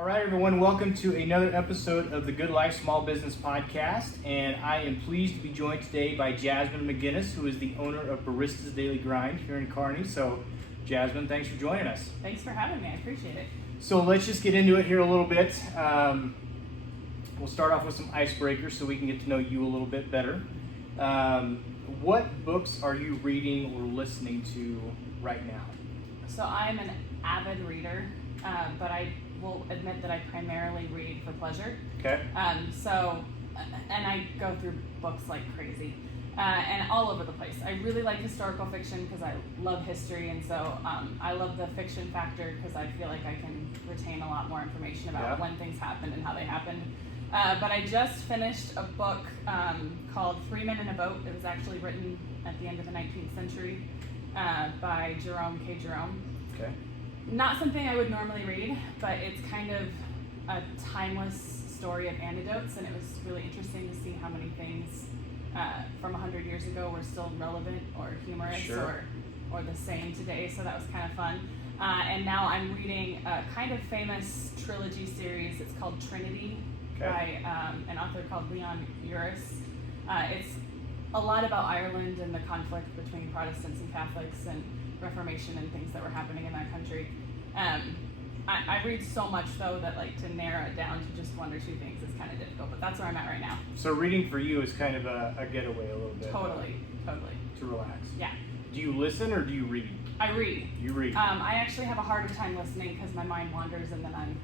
All right, everyone, welcome to another episode of the Good Life Small Business Podcast, and I am pleased to be joined today by Jasmin McGinnis, who is the owner of Baristas Daily Grind here in Kearney. So, Jasmin, thanks for joining us. Thanks for having me. I appreciate it. So let's just get into it here a little bit. We'll start off with some icebreakers so we can get to know you a little bit better. What books are you reading or listening to right now? So I'm an avid reader, but I will admit that I primarily read for pleasure. Okay. And I go through books like crazy, and all over the place. I really like historical fiction because I love history, and so I love the fiction factor because I feel like I can retain a lot more information about when things happened and how they happened. But I just finished a book called Three Men in a Boat. It was actually written at the end of the 19th century by Jerome. Okay. Not something I would normally read, but it's kind of a timeless story of anecdotes, and it was really interesting to see how many things from 100 years ago were still relevant or humorous or the same today, so that was kind of fun. And now I'm reading a kind of famous trilogy series. It's called Trinity by an author called Leon Uris. It's a lot about Ireland and the conflict between Protestants and Catholics and Reformation and things that were happening in that country. I read so much though that to narrow it down to just one or two things is kind of difficult, but that's where I'm at right now. So reading for you is kind of a getaway a little bit. Totally. To relax. Yeah. Do you listen or do you read? I read. You read. I actually have a harder time listening because my mind wanders and then I'm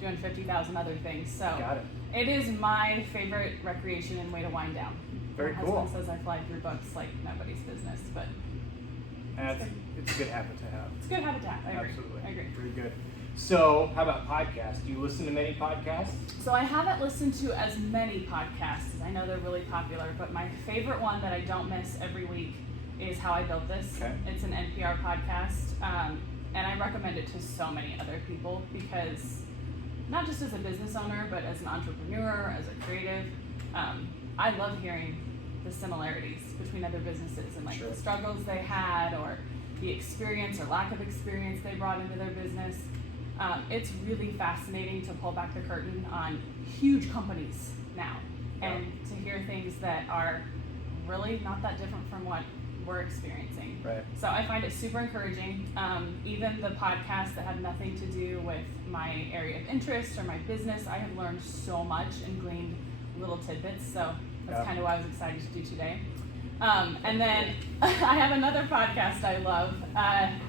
doing 50,000 other things. So Got it. It is my favorite recreation and way to wind down. Very my cool. husband says I fly through books like nobody's business, but It's a good habit to have. it's a good habit to have. I agree. Absolutely. I agree. Very good. So, how about podcasts? Do you listen to many podcasts? So I haven't listened to as many podcasts. I know they're really popular, but my favorite one that I don't miss every week is How I Built This. Okay. It's an NPR podcast, and I recommend it to so many other people because not just as a business owner, but as an entrepreneur, as a creative, I love hearing the similarities between other businesses and the struggles they had or the experience or lack of experience they brought into their business. It's really fascinating to pull back the curtain on huge companies now and to hear things that are really not that different from what we're experiencing. Right. So I find it super encouraging. Even the podcasts that have nothing to do with my area of interest or my business, I have learned so much and gleaned little tidbits. So that's kind of what I was excited to do today. And then I have another podcast I love.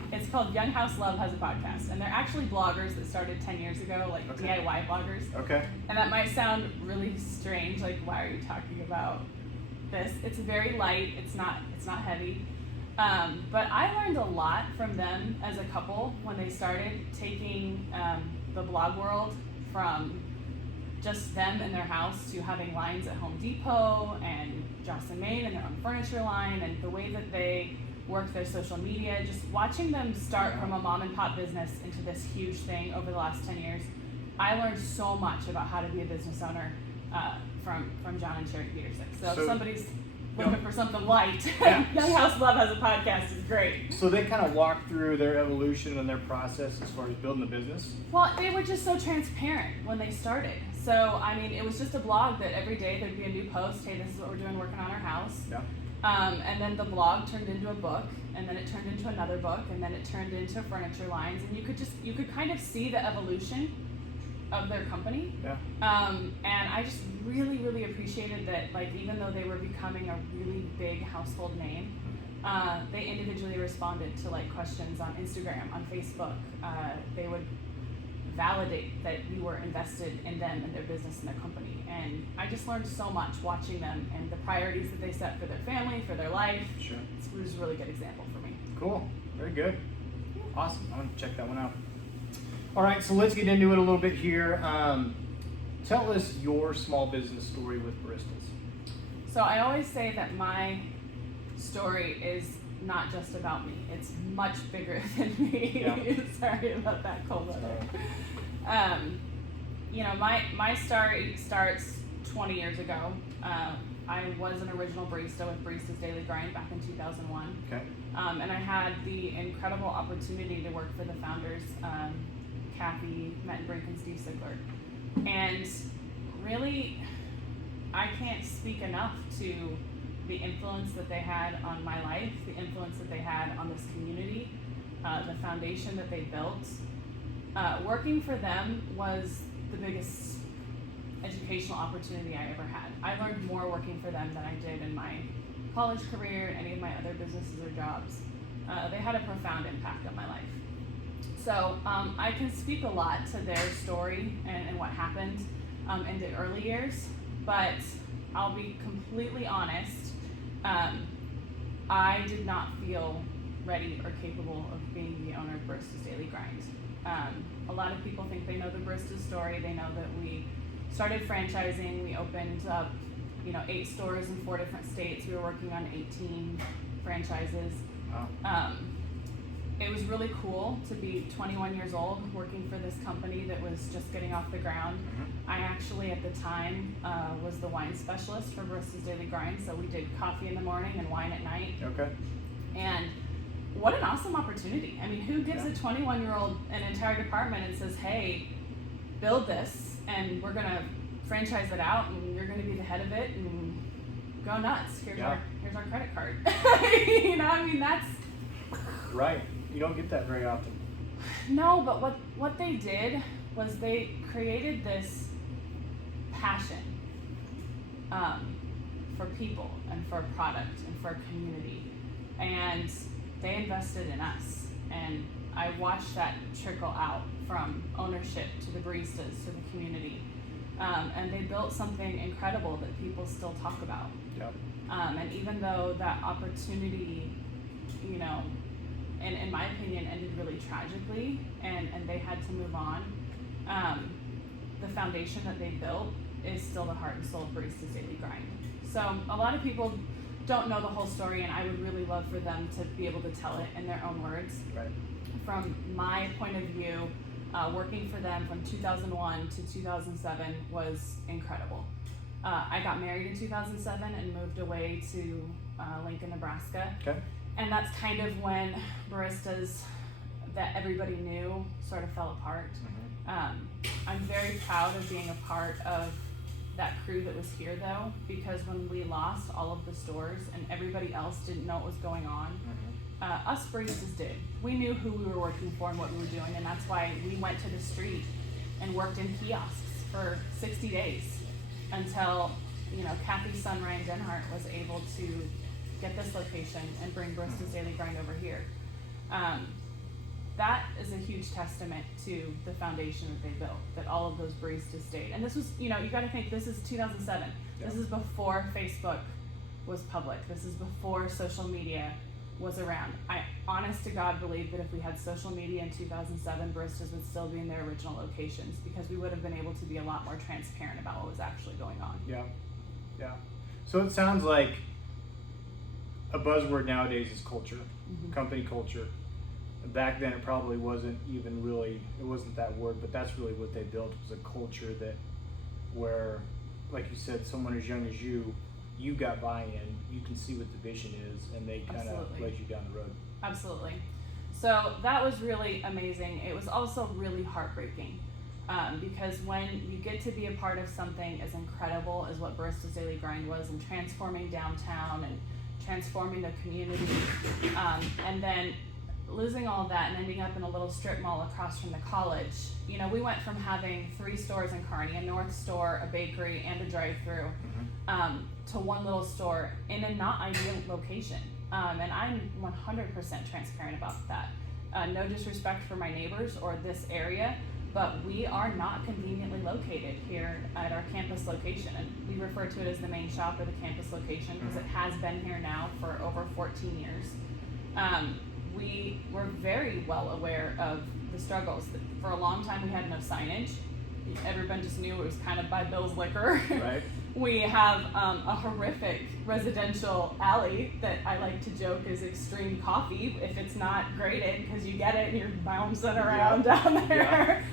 It's called Young House Love Has a Podcast. And they're actually bloggers that started 10 years ago, DIY bloggers. Okay. And that might sound really strange, why are you talking about this? It's very light, it's not heavy. But I learned a lot from them as a couple when they started taking the blog world from just them in their house to having lines at Home Depot and Joss & Main and their own furniture line, and the way that they work their social media, just watching them start from a mom and pop business into this huge thing over the last 10 years. I learned so much about how to be a business owner from John and Sherry Peterson. So if somebody's looking for something light, Young House Love Has a Podcast is great. So they kind of walk through their evolution and their process as far as building the business? Well, they were just so transparent when they started. So, it was just a blog that every day there'd be a new post, hey, this is what we're doing working on our house. Yeah. And then the blog turned into a book, and then it turned into another book, and then it turned into furniture lines, and you could kind of see the evolution of their company. Yeah. And I just really, really appreciated that, even though they were becoming a really big household name, they individually responded to questions on Instagram, on Facebook. They would validate that you were invested in them and their business and their company. And I just learned so much watching them and the priorities that they set for their family, for their life. Sure. It was a really good example for me. Cool. Very good. Awesome. I'm going to check that one out. All right, so let's get into it a little bit here. Tell us your small business story with Baristas. So I always say that my story is not just about me. It's much bigger than me. Yeah. Sorry about that cold weather. My story starts 20 years ago. I was an original barista with Baristas Daily Grind back in 2001. Okay. And I had the incredible opportunity to work for the founders, Kathy, met and Brink, and Steve Sigler. And really, I can't speak enough to the influence that they had on my life, the influence that they had on this community, the foundation that they built. Working for them was the biggest educational opportunity I ever had. I learned more working for them than I did in my college career, any of my other businesses or jobs. They had a profound impact on my life. So I can speak a lot to their story and what happened in the early years, but I'll be completely honest, I did not feel ready or capable of being the owner of Baristas Daily Grind. A lot of people think they know the Barista story. They know that we started franchising. We opened up, 8 stores in 4 different states. We were working on 18 franchises. Wow. It was really cool to be 21 years old working for this company that was just getting off the ground. Mm-hmm. I actually, at the time, was the wine specialist for Baristas Daily Grind, so we did coffee in the morning and wine at night. Okay. And what an awesome opportunity. I mean, who gives a 21-year-old an entire department and says, hey, build this, and we're going to franchise it out, and you're going to be the head of it, and go nuts. Here's our credit card. That's... Right. You don't get that very often. No, but what they did was they created this passion for people and for product and for community, and they invested in us. And I watched that trickle out from ownership to the baristas to the community, and they built something incredible that people still talk about. Yep. And even though that opportunity, in my opinion, ended really tragically, and they had to move on, the foundation that they built is still the heart and soul of Baristas Daily Grind. So a lot of people don't know the whole story, and I would really love for them to be able to tell it in their own words. Right. From my point of view, working for them from 2001 to 2007 was incredible. I got married in 2007 and moved away to Lincoln, Nebraska. Okay. And that's kind of when baristas that everybody knew sort of fell apart. Mm-hmm. I'm very proud of being a part of that crew that was here, though, because when we lost all of the stores and everybody else didn't know what was going on, us baristas did. We knew who we were working for and what we were doing, and that's why we went to the street and worked in kiosks for 60 days until, Kathy's son Ryan Denhart was able to get this location and bring Baristas Daily Grind over here. That is a huge testament to the foundation that they built, that all of those baristas stayed. And this was, you got to think, this is 2007. Yeah. This is before Facebook was public. This is before social media was around. I, honest to God, believe that if we had social media in 2007, baristas would still be in their original locations, because we would have been able to be a lot more transparent about what was actually going on. Yeah. Yeah. So it sounds like a buzzword nowadays is culture, company culture. Back then it probably wasn't even really, it wasn't that word, but that's really what they built, was a culture that where, like you said, someone as young as you got buy-in, you can see what the vision is, and they kind of led you down the road. Absolutely. So that was really amazing. It was also really heartbreaking, because when you get to be a part of something as incredible as what Baristas Daily Grind was, and transforming downtown and transforming the community, and then losing all of that and ending up in a little strip mall across from the college. We went from having 3 stores in Kearney, a north store, a bakery, and a drive-through, to one little store in a not ideal location. And I'm 100% transparent about that. No disrespect for my neighbors or this area, but we are not conveniently located here at our campus location. And we refer to it as the main shop or the campus location because it has been here now for over 14 years. We were very well aware of the struggles. For a long time, we had no signage. Everyone just knew it was kind of by Bill's Liquor. Right. We have a horrific residential alley that I like to joke is extreme coffee if it's not graded, because you get it and you're bouncing around down there.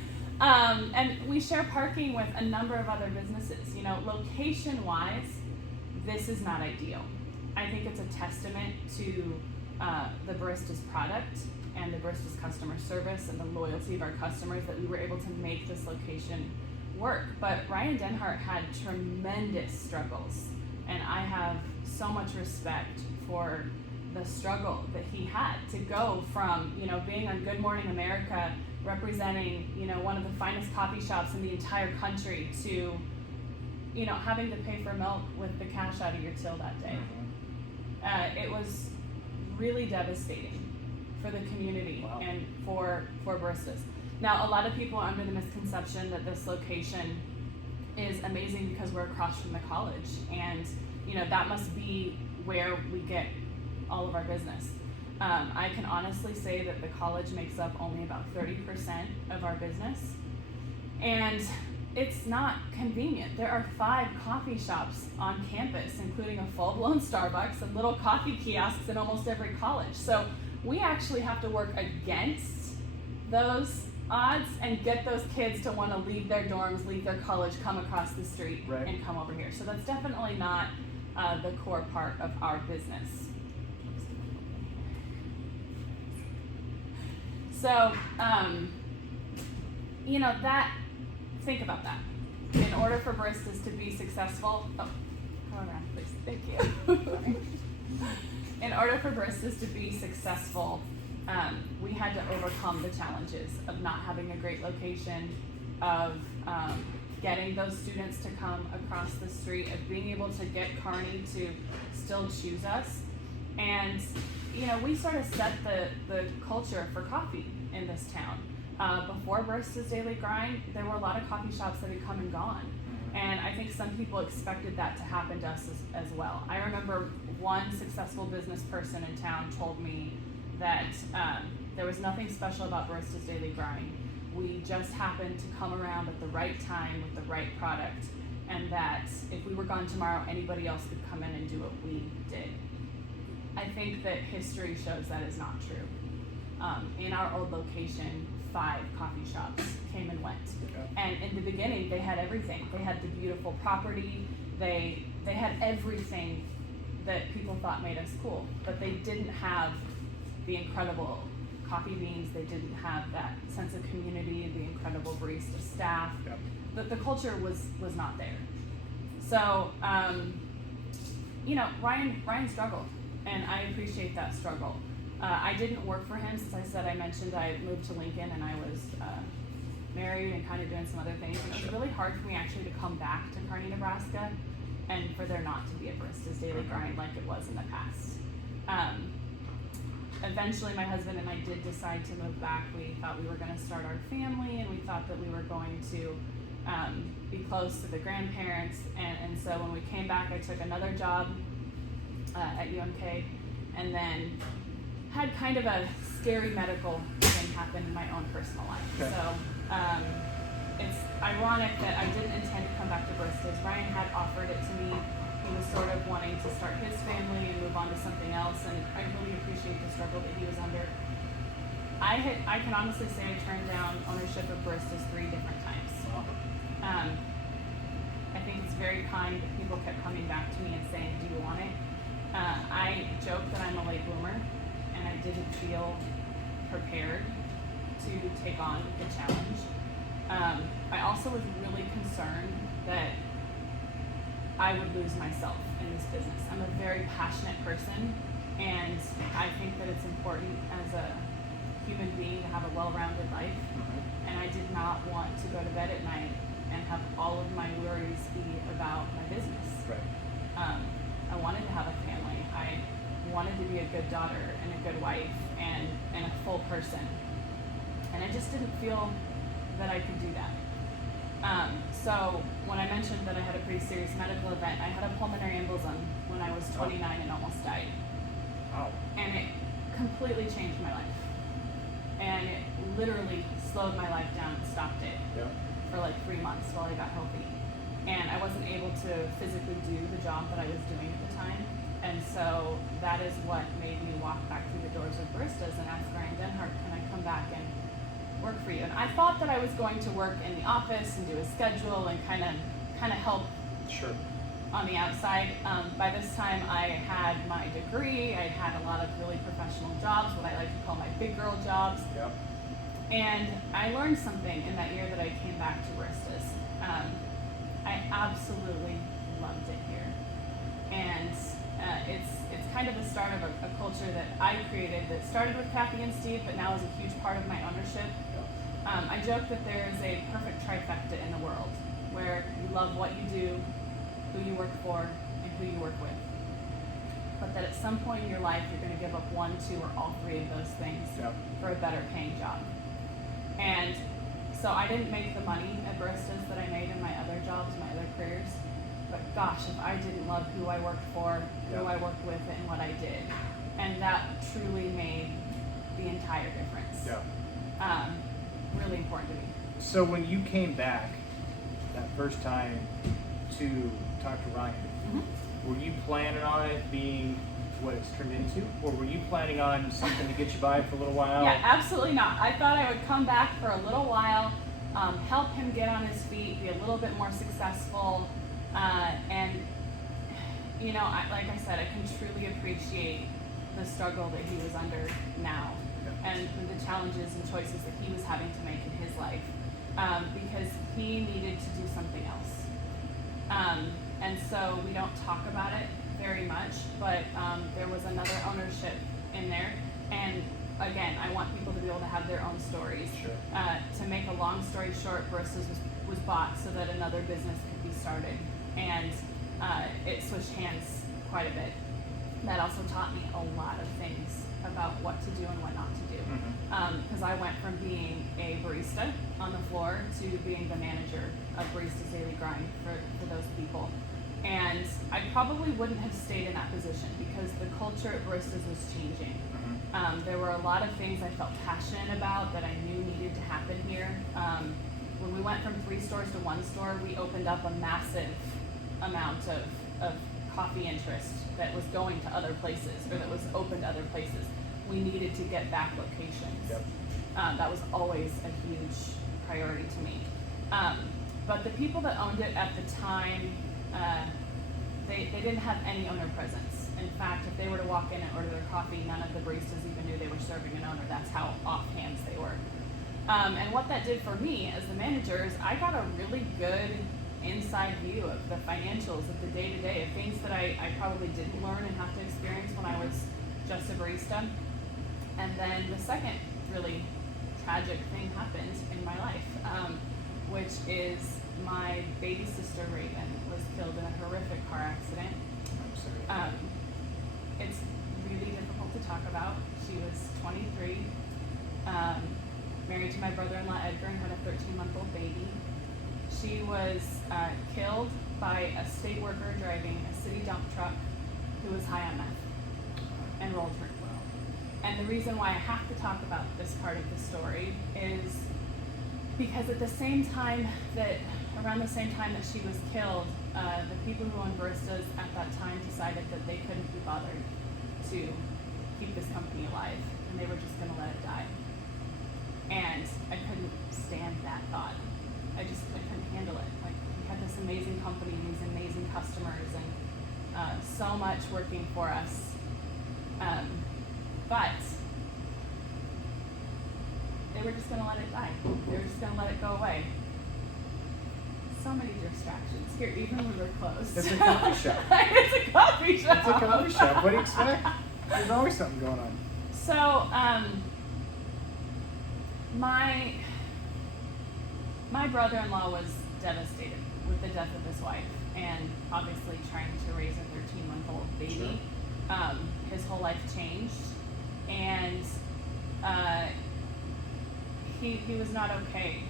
And we share parking with a number of other businesses. Location-wise, this is not ideal. I think it's a testament to the Baristas product and the Baristas customer service and the loyalty of our customers that we were able to make this location work. But Ryan Denhart had tremendous struggles, and I have so much respect for the struggle that he had to go from, being on Good Morning America, representing, one of the finest coffee shops in the entire country, to, having to pay for milk with the cash out of your till that day. It was really devastating for the community. Wow. And for baristas. Now, a lot of people are under the misconception that this location is amazing because we're across from the college, and that must be where we get all of our business. I can honestly say that the college makes up only about 30% of our business, and it's not convenient. There are 5 coffee shops on campus, including a full-blown Starbucks and little coffee kiosks in almost every college. So we actually have to work against those odds and get those kids to want to leave their dorms, leave their college, come across the street, right, and come over here. So that's definitely not the core part of our business. So, think about that. In order for baristas to be successful, come around, please, thank you. In order for baristas to be successful, we had to overcome the challenges of not having a great location, of getting those students to come across the street, of being able to get Kearney to still choose us. And we sort of set the culture for coffee in this town. Before Baristas Daily Grind, there were a lot of coffee shops that had come and gone. And I think some people expected that to happen to us as well. I remember one successful business person in town told me that there was nothing special about Baristas Daily Grind. We just happened to come around at the right time with the right product, and that if we were gone tomorrow, anybody else could come in and do what we did. I think that history shows that is not true. In our old location, 5 coffee shops came and went. Okay. And in the beginning, they had everything. They had the beautiful property. They had everything that people thought made us cool, but they didn't have the incredible coffee beans. They didn't have that sense of community, the incredible barista staff. Yep. The culture was not there. So, Ryan struggled, and I appreciate that struggle. I didn't work for him, since I mentioned I moved to Lincoln and I was married and kind of doing some other things. And it was really hard for me actually to come back to Kearney, Nebraska, and for there not to be a Baristas Daily Grind like it was in the past. Eventually, my husband and I did decide to move back. We thought we were going to start our family, and we thought that we were going to be close to the grandparents. And so when we came back, I took another job at UMK, and then had kind of a scary medical thing happen in my own personal life. Okay. So it's ironic that I didn't intend to come back to Baristas. Ryan had offered it to me. He was sort of wanting to start his family and move on to something else, and I really appreciate the struggle that he was under. I can honestly say I turned down ownership of Baristas 3 different times. Wow. I think it's very kind that people kept coming back to me and saying, do you want it? I joke that I'm a late bloomer, and I didn't feel prepared to take on the challenge. I also was really concerned that I would lose myself in this business. I'm a very passionate person, and I think that it's important as a human being to have a well-rounded life. And I did not want to go to bed at night and have all of my worries be about my business. Right. I wanted to have a family. I wanted to be a good daughter and a good wife and a full person. And I just didn't feel that I could do that. So when I mentioned that I had a pretty serious medical event, I had a pulmonary embolism when I was 29 and almost died. Wow. And it completely changed my life. And it literally slowed my life down and stopped it. Yep. For like 3 months while I got healthy. And I wasn't able to physically do the job that I was doing at the time. And so that is what made me walk back through the doors of Baristas and ask Ryan Denhart, can I come back and work for you? And I thought that I was going to work in the office and do a schedule and kind of help on the outside. By this time, I had my degree. I had a lot of really professional jobs, what I like to call my big girl jobs. Yep. And I learned something in that year that I came back to Baristas. I absolutely loved it here. And it's kind of the start of a culture that I created that started with Kathy and Steve, but now is a huge part of my ownership. I joke that there is a perfect trifecta in the world where you love what you do, who you work for, and who you work with. But that at some point in your life, you're going to give up one, two, or all three of those things for a better paying job. And so I didn't make the money at Baristas that I made in my other jobs, my other careers. But gosh, if I didn't love who I worked for, who I worked with, and what I did. And that truly made the entire difference. Really important to me. So when you came back that first time to talk to Ryan, were you planning on it being what it's turned into? Or were you planning on something to get you by for a little while? Yeah, absolutely not. I thought I would come back for a little while, help him get on his feet, be a little bit more successful, and you know, like I said, I can truly appreciate the struggle that he was under now, and the challenges and choices that he was having to make in his life, because he needed to do something else. And so we don't talk about it very much, but there was another ownership in there, and again, I want people to be able to have their own stories. To make a long story short, Baristas was bought so that another business could be started, and it switched hands quite a bit. That also taught me a lot of things about what to do and what not to do. Because I went from being a barista on the floor to being the manager of Baristas Daily Grind for those people. And I probably wouldn't have stayed in that position because the culture at Baristas was changing. There were a lot of things I felt passionate about that I knew needed to happen here. When we went from 3 stores to 1 store, we opened up a massive amount of coffee interest that was going to other places, or that was open to other places. We needed to get back locations. That was always a huge priority to me. But the people that owned it at the time, they didn't have any owner presence. In fact, if they were to walk in and order their coffee, none of the baristas even knew they were serving an owner. That's how offhands they were. And what that did for me as the manager is I got a really good inside view of the financials, of the day-to-day, of things that I probably didn't learn and have to experience when I was just a barista. And then the second really tragic thing happened in my life, which is my baby sister Raven was killed in a horrific car accident. It's really difficult to talk about. She was 23, married to my brother-in-law Edgar, and had a 13-month-old baby. She was killed by a state worker driving a city dump truck who was high on meth and rolled her. And the reason why I have to talk about this part of the story is because at the same time that, around the same time that she was killed, the people who owned Baristas at that time decided that they couldn't be bothered to keep this company alive, and they were just going to let it die. And I couldn't stand that thought. I couldn't handle it. Like, we had this amazing company and these amazing customers and so much working for us. But they were just going to let it die. They were just going to let it go away. So many distractions here, even when we're closed. It's a coffee shop. It's a coffee shop. It's a coffee shop. What do you expect? There's always something going on. So, my brother-in-law was devastated with the death of his wife, and obviously trying to raise a 13-month-old baby. His whole life changed, and he was not okay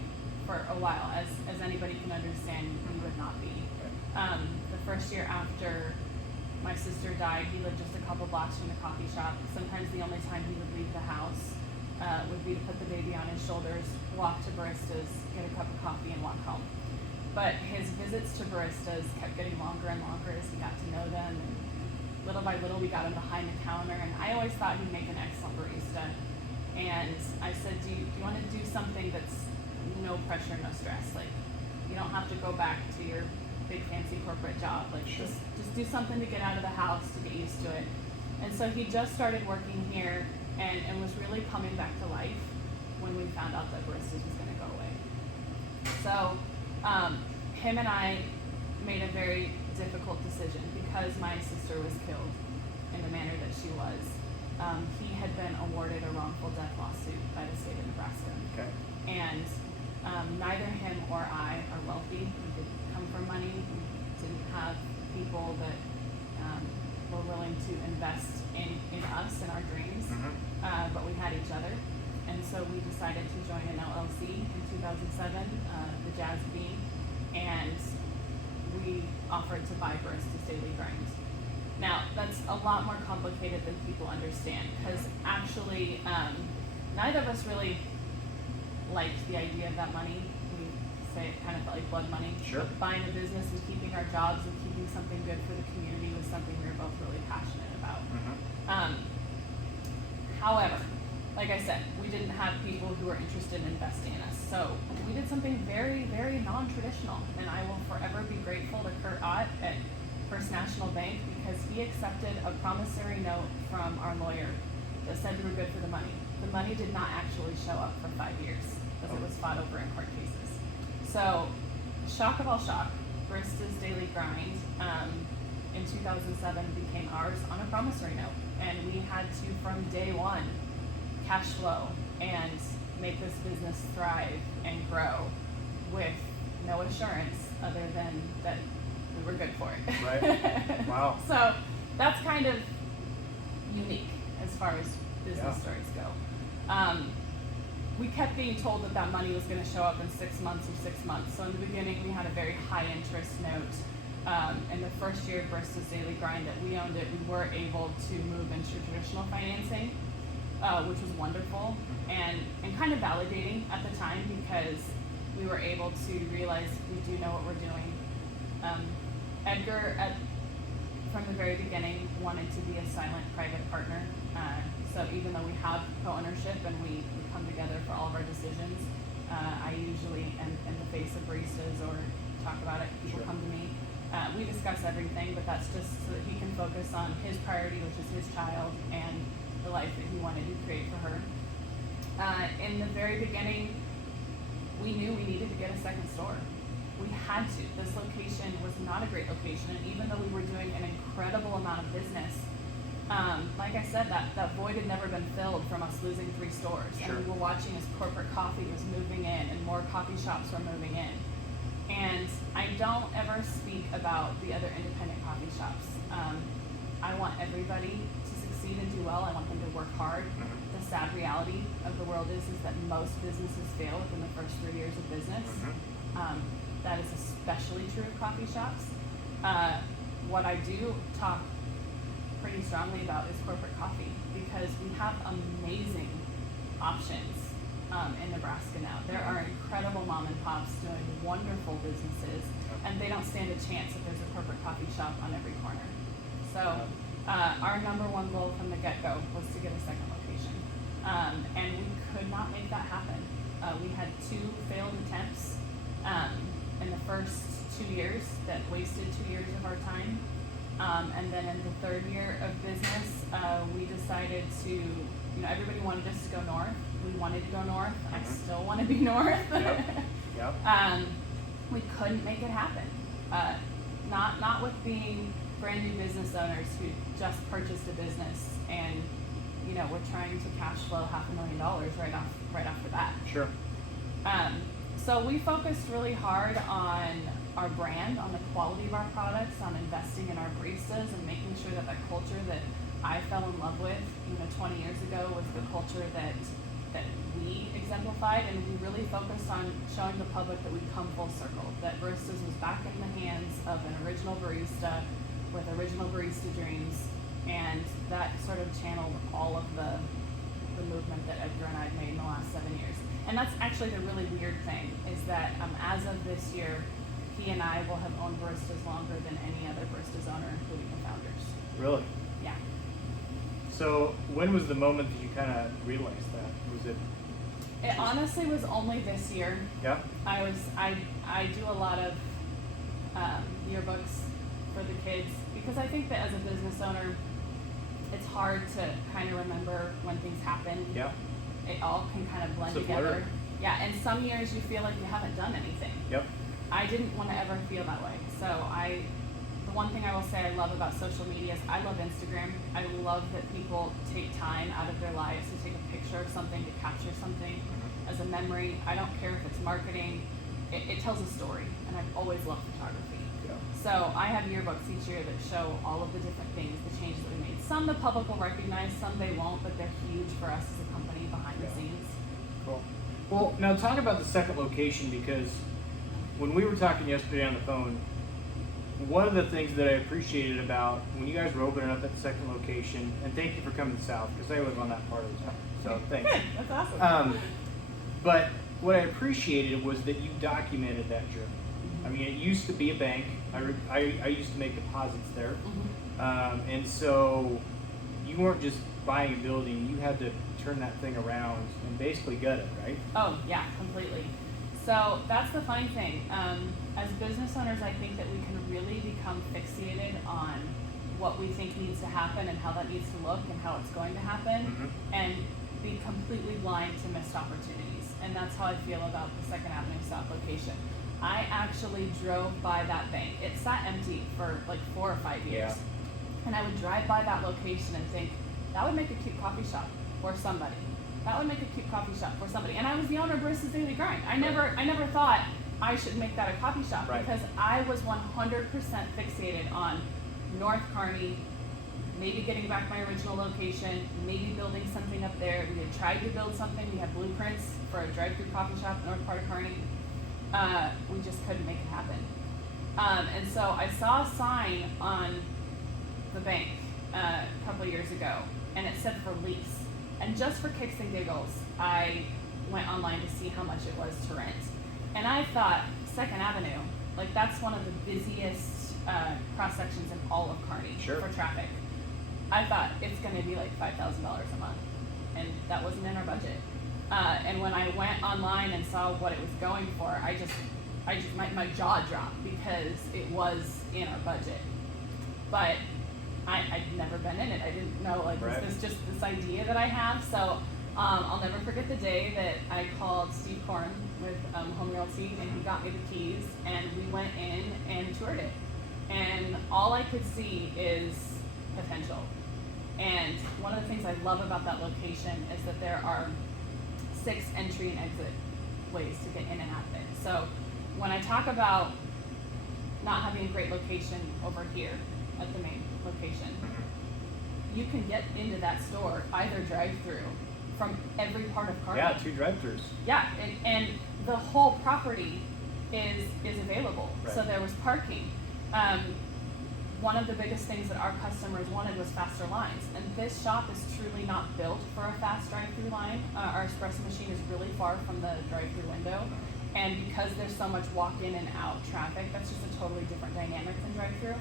for a while, as anybody can understand. He would not be. The first year after my sister died, he lived just a couple blocks from the coffee shop. Sometimes the only time he would leave the house would be to put the baby on his shoulders, walk to Baristas, get a cup of coffee, and walk home. But his visits to Baristas kept getting longer and longer as he got to know them, and little by little we got him behind the counter, and I always thought he'd make an excellent barista. And I said, do you want to do something that's no pressure, no stress? Like, you don't have to go back to your big fancy corporate job. Like Sure. just do something to get out of the house, to get used to it. And so he just started working here and was really coming back to life when we found out that Baristas was going to go away. So him and I made a very difficult decision because my sister was killed in the manner that she was. He had been awarded a wrongful death lawsuit by the state of Nebraska. Okay. And neither him or I are wealthy. We didn't come from money. We didn't have people that were willing to invest in us and our dreams. But we had each other. And so we decided to join an LLC in 2007, the Jasmin, and we offered to buy Baristas Daily Grind. Now, that's a lot more complicated than people understand, because actually neither of us really liked the idea of that money. We say it kind of felt like blood money. Sure. But buying a business and keeping our jobs and keeping something good for the community was something we were both really passionate about. However, like I said, we didn't have people who were interested in investing in us. So we did something very, very non-traditional. And I will forever be grateful to Kurt Ott at First National Bank, because he accepted a promissory note from our lawyer that said we were good for the money. The money did not actually show up for 5 years because it was fought over in court cases. So, shock of all shock, Baristas Daily Grind in 2007 became ours on a promissory note. And we had to, from day one, cash flow and make this business thrive and grow with no assurance other than that we were good for it. Right. Wow. So that's kind of unique as far as business stories go. We kept being told that that money was going to show up in 6 months or 6 months. So in the beginning, we had a very high interest note. In the first year of Baristas Daily Grind that we owned it, we were able to move into traditional financing, which was wonderful and kind of validating at the time, because we were able to realize we do know what we're doing. Edgar, from the very beginning, wanted to be a silent private partner. So even though we have co-ownership and we come together for all of our decisions, I usually am in the face of baristas or talk about it. People come to me. We discuss everything, but that's just so that he can focus on his priority, which is his child, and the life that he wanted to create for her. In the very beginning, we knew we needed to get a second store. We had to. This location was not a great location, and even though we were doing an incredible amount of business, like I said, that void had never been filled from us losing 3 stores. Sure. And we were watching as corporate coffee was moving in and more coffee shops were moving in. And I don't ever speak about the other independent coffee shops. I want everybody to succeed and do well. I want them to work hard. The sad reality of the world is that most businesses fail within the first 3 years of business. That is especially true of coffee shops. What I do talk pretty strongly about is corporate coffee, because we have amazing options in Nebraska now. There are incredible mom and pops doing wonderful businesses, and they don't stand a chance if there's a corporate coffee shop on every corner. So our number one goal from the get-go was to get a second location, and we could not make that happen. We had 2 failed attempts in the first 2 years that wasted 2 years of our time. And then in the 3rd year of business, we decided to, everybody wanted us to go north. We wanted to go north. I still want to be north. We couldn't make it happen. Not with being brand new business owners who just purchased a business and, we're trying to cash flow $500,000 right off the bat. Sure. So we focused really hard on our brand, on the quality of our products, on investing in our baristas, and making sure that the culture that I fell in love with, 20 years ago was the culture that we exemplified, and we really focused on showing the public that we'd come full circle, that Baristas was back in the hands of an original barista with original barista dreams, and that sort of channeled all of the movement that Edgar and I have made in the last 7 years. And that's actually the really weird thing, is that as of this year, he and I will have owned Baristas longer than any other Baristas owner, including the founders. Really? Yeah. So when was the moment that you kind of realized that? Was it? It honestly was only this year. Yeah. I do a lot of yearbooks for the kids, because I think that as a business owner, it's hard to kind of remember when things happen. Yeah. It all can kind of blend It's a together. blur. Yeah, and some years you feel like you haven't done anything. Yep. I didn't want to ever feel that way. So the one thing I will say I love about social media is I love Instagram. I love that people take time out of their lives to take a picture of something, to capture something as a memory. I don't care if it's marketing. It tells a story, and I've always loved photography. Yeah. So I have yearbooks each year that show all of the different things, the changes that we made. Some the public will recognize, some they won't, but they're huge for us as a company behind the scenes. Cool. Well, now talk about the second location, because when we were talking yesterday on the phone, one of the things that I appreciated about when you guys were opening up that second location, and thank you for coming south, because I live on that part of the town, so thanks. Good, that's awesome. But what I appreciated was that you documented that journey. I mean, it used to be a bank. I used to make deposits there. And so you weren't just buying a building, you had to turn that thing around and basically gut it, right? Oh, yeah, completely. So that's the funny thing. As business owners, I think that we can really become fixated on what we think needs to happen and how that needs to look and how it's going to happen, and be completely blind to missed opportunities. And that's how I feel about the 2nd Avenue South location. I actually drove by that bank. It sat empty for like 4 or 5 years. Yeah. And I would drive by that location and think, that would make a cute coffee shop for somebody. That would make a cute coffee shop for somebody. And I was the owner of Baristas Daily Grind. I never thought I should make that a coffee shop, because I was 100% fixated on North Kearney, maybe getting back my original location, maybe building something up there. We had tried to build something. We had blueprints for a drive-through coffee shop in north part of Kearney. We just couldn't make it happen. And so I saw a sign on the bank a couple years ago, and it said for lease. And just for kicks and giggles, I went online to see how much it was to rent. And I thought, 2nd Avenue, like that's one of the busiest cross sections in all of Kearney for traffic. I thought it's going to be like $5,000 a month, and that wasn't in our budget. And when I went online and saw what it was going for, I just my jaw dropped, because it was in our budget. But I'd never been in it. I didn't know, like, is this just this idea that I have? So I'll never forget the day that I called Steve Korn with Home Realty, and he got me the keys, and we went in and toured it. And all I could see is potential. And one of the things I love about that location is that there are 6 entry and exit ways to get in and out of it. So when I talk about not having a great location over here at the main location, you can get into that store either drive-through from every part of Kearney. Yeah, 2 drive-throughs. Yeah, and the whole property is available. So there was parking. One of the biggest things that our customers wanted was faster lines, and this shop is truly not built for a fast drive-through line. Our espresso machine is really far from the drive-through window, and because there's so much walk-in and out traffic, that's just a totally different dynamic than drive-through.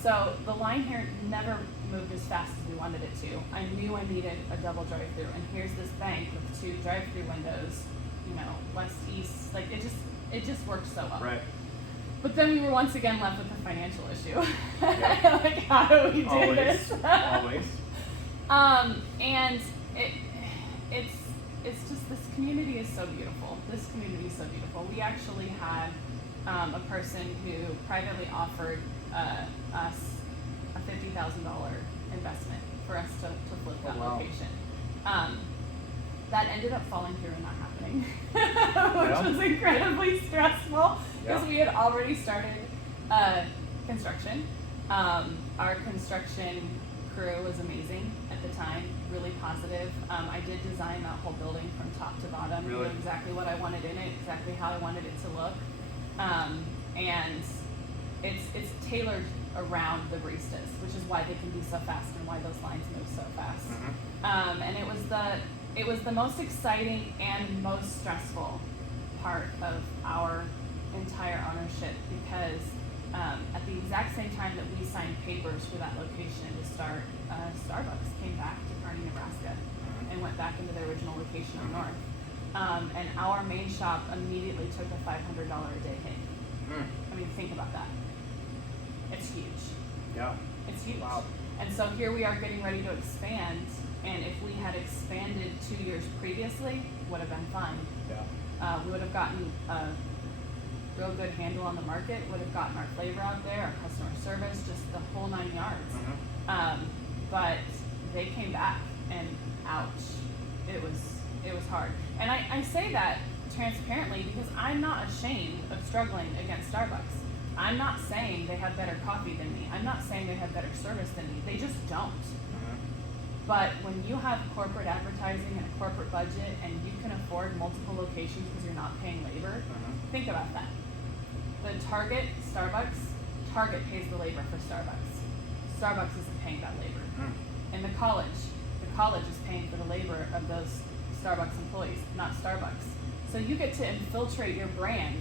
So the line here never moved as fast as we wanted it to. I knew I needed a double drive-through, and here's this bank with 2 drive-through windows, you know, west, east, like it just worked so well. Right. But then we were once again left with a financial issue. Like, how do we do this? Always. And it's just, this community is so beautiful. This community is so beautiful. We actually had a person who privately offered us a $50,000 investment for us to flip that location. That ended up falling through and not happening, which was incredibly stressful, because we had already started construction. Our construction crew was amazing at the time, really positive. I did design that whole building from top to bottom, knew exactly what I wanted in it, exactly how I wanted it to look, and it's tailored around the baristas, which is why they can be so fast and why those lines move so fast. And it was the most exciting and most stressful part of our entire ownership, because at the exact same time that we signed papers for that location to start, Starbucks came back to Kearney, Nebraska, and went back into their original location up north. And our main shop immediately took a $500 a day hit. I mean, think about that. It's huge. Yeah. It's huge. Wow. And so here we are getting ready to expand, and if we had expanded 2 years previously, would have been fine. Yeah. We would have gotten a real good handle on the market, would have gotten our flavor out there, our customer service, just the whole 9 yards. But they came back, and ouch, it was hard. And I say that transparently because I'm not ashamed of struggling against Starbucks. I'm not saying they have better coffee than me. I'm not saying they have better service than me. They just don't. But when you have corporate advertising and a corporate budget and you can afford multiple locations because you're not paying labor, think about that. The Target pays the labor for Starbucks. Starbucks isn't paying that labor. And the college is paying for the labor of those Starbucks employees, not Starbucks. So you get to infiltrate your brand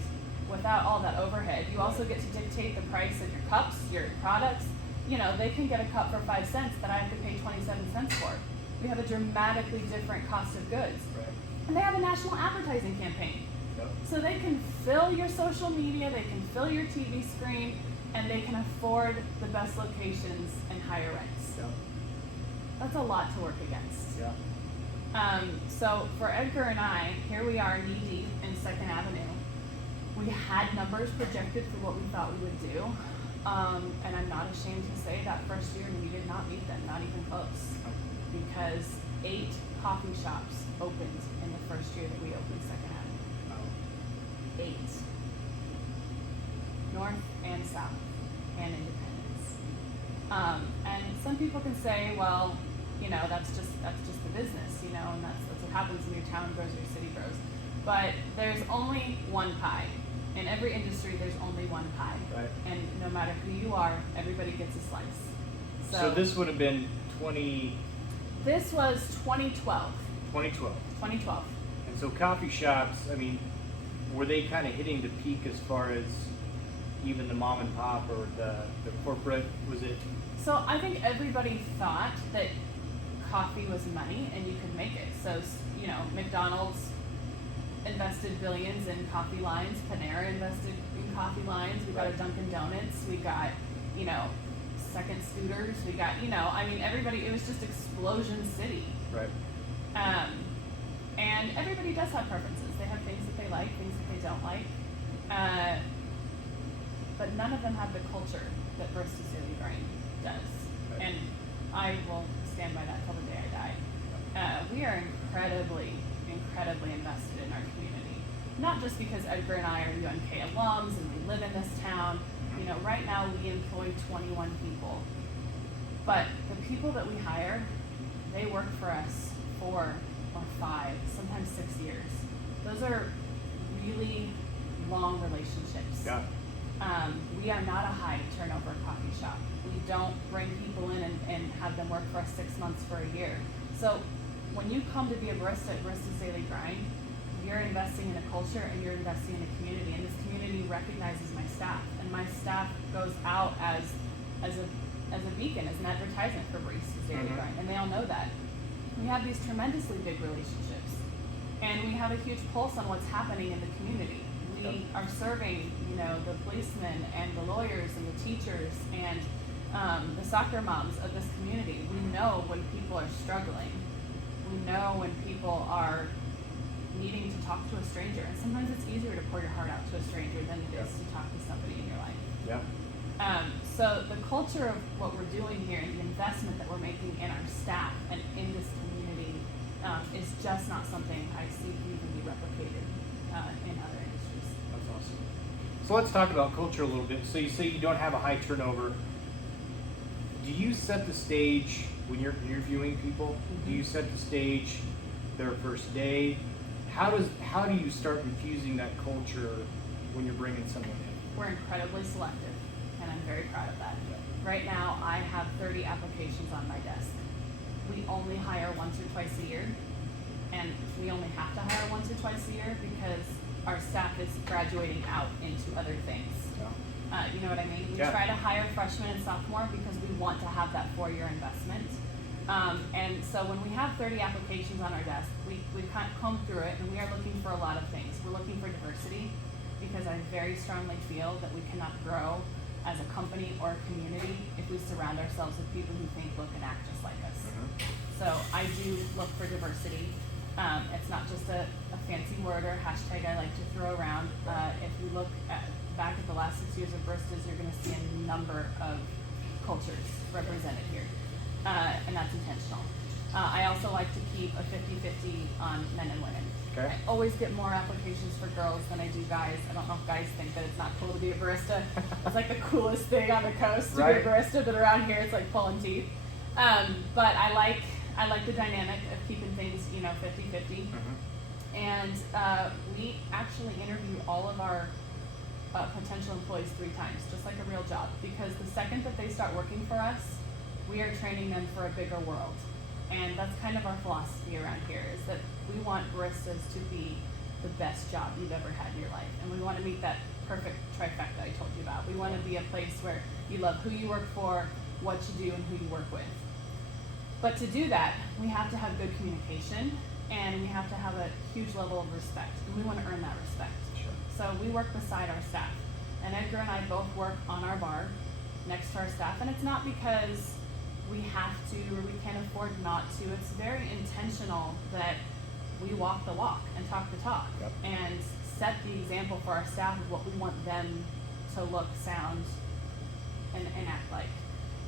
without all that overhead. You also get to dictate the price of your cups, your products. You know, they can get a cup for 5 cents that I have to pay 27 cents for. We have a dramatically different cost of goods. Right. And they have a national advertising campaign. Yep. So they can fill your social media, they can fill your TV screen, and they can afford the best locations and higher rents. Yep. That's a lot to work against. Yeah. So for Edgar and I, here we are knee deep in 2nd Avenue. We had numbers projected for what we thought we would do. And I'm not ashamed to say that first year we did not meet them, not even close. Because 8 coffee shops opened in the first year that we opened 2nd Avenue. 8. North and South and Independence. And some people can say, well, you know, that's just the business, you know, and that's what happens when your town grows or your city grows. But there's only one pie. In every industry, there's only one pie. Right. And no matter who you are, everybody gets a slice. So this would have been This was 2012. 2012. 2012. And so coffee shops, I mean, were they kind of hitting the peak as far as even the mom and pop or the corporate? Was it? So I think everybody thought that coffee was money and you could make it. So, you know, McDonald's invested billions in coffee lines. Panera invested in coffee lines. We got a Dunkin' Donuts. We got, you know, second scooters. We got, you know, I mean, everybody, it was just explosion city. Right. And everybody does have preferences. They have things that they like, things that they don't like. But none of them have the culture that Baristas Daily Grind does. Right. And I will stand by that till the day I die. We are incredibly invested in our community. Not just because Edgar and I are UNK alums and we live in this town. You know, right now we employ 21 people. But the people that we hire, they work for us 4 or 5, sometimes 6 years. Those are really long relationships. Yeah. We are not a high turnover coffee shop. We don't bring people in and have them work for us 6 months for a year. So when you come to be a barista at Baristas Daily Grind, you're investing in a culture and you're investing in a community, and this community recognizes my staff, and my staff goes out as a beacon, as an advertisement for Baristas Daily Grind, and they all know that. We have these tremendously big relationships, and we have a huge pulse on what's happening in the community. We are serving, you know, the policemen and the lawyers and the teachers and the soccer moms of this community. We know when people are struggling. We know when people are needing to talk to a stranger, and sometimes it's easier to pour your heart out to a stranger than it is to talk to somebody in your life. Yeah. So the culture of what we're doing here and the investment that we're making in our staff and in this community is just not something I see can even be replicated in other industries. That's awesome. So let's talk about culture a little bit. So you say you don't have a high turnover. Do you set the stage when you're interviewing people? Do you set the stage their first day? How do you start infusing that culture when you're bringing someone in? We're incredibly selective, and I'm very proud of that. Right now, I have 30 applications on my desk. We only hire once or twice a year, and we only have to hire once or twice a year because our staff is graduating out into other things. You know what I mean? We try to hire freshmen and sophomore because we want to have that 4-year investment. And so when we have 30 applications on our desk, we comb through it, and we are looking for a lot of things. We're looking for diversity. because I very strongly feel that we cannot grow as a company or a community if we surround ourselves with people who think, look, and act just like us. So I do look for diversity. It's not just a fancy word or hashtag I like to throw around. If you look back at the last 6 years of Baristas, you're going to see a number of cultures represented here, and that's intentional. I also like to keep a 50-50 on men and women. Okay. I always get more applications for girls than I do guys. I don't know if guys think that it's not cool to be a barista. It's like the coolest thing on the coast to be a barista, but around here it's like pulling teeth. But I like the dynamic of keeping things, 50-50. And we actually interview all of our potential employees 3 times, just like a real job, because the second that they start working for us, we are training them for a bigger world. And that's kind of our philosophy around here, is that we want baristas to be the best job you've ever had in your life. And we want to meet that perfect trifecta I told you about. We want to be a place where you love who you work for, what you do, and who you work with. But to do that, we have to have good communication, and we have to have a huge level of respect, and we want to earn that respect. Sure. So we work beside our staff, and Edgar and I both work on our bar next to our staff, and it's not because we have to or we can't afford not to. It's very intentional that we walk the walk and talk the talk. Yep. And set the example for our staff of what we want them to look, sound, and act like.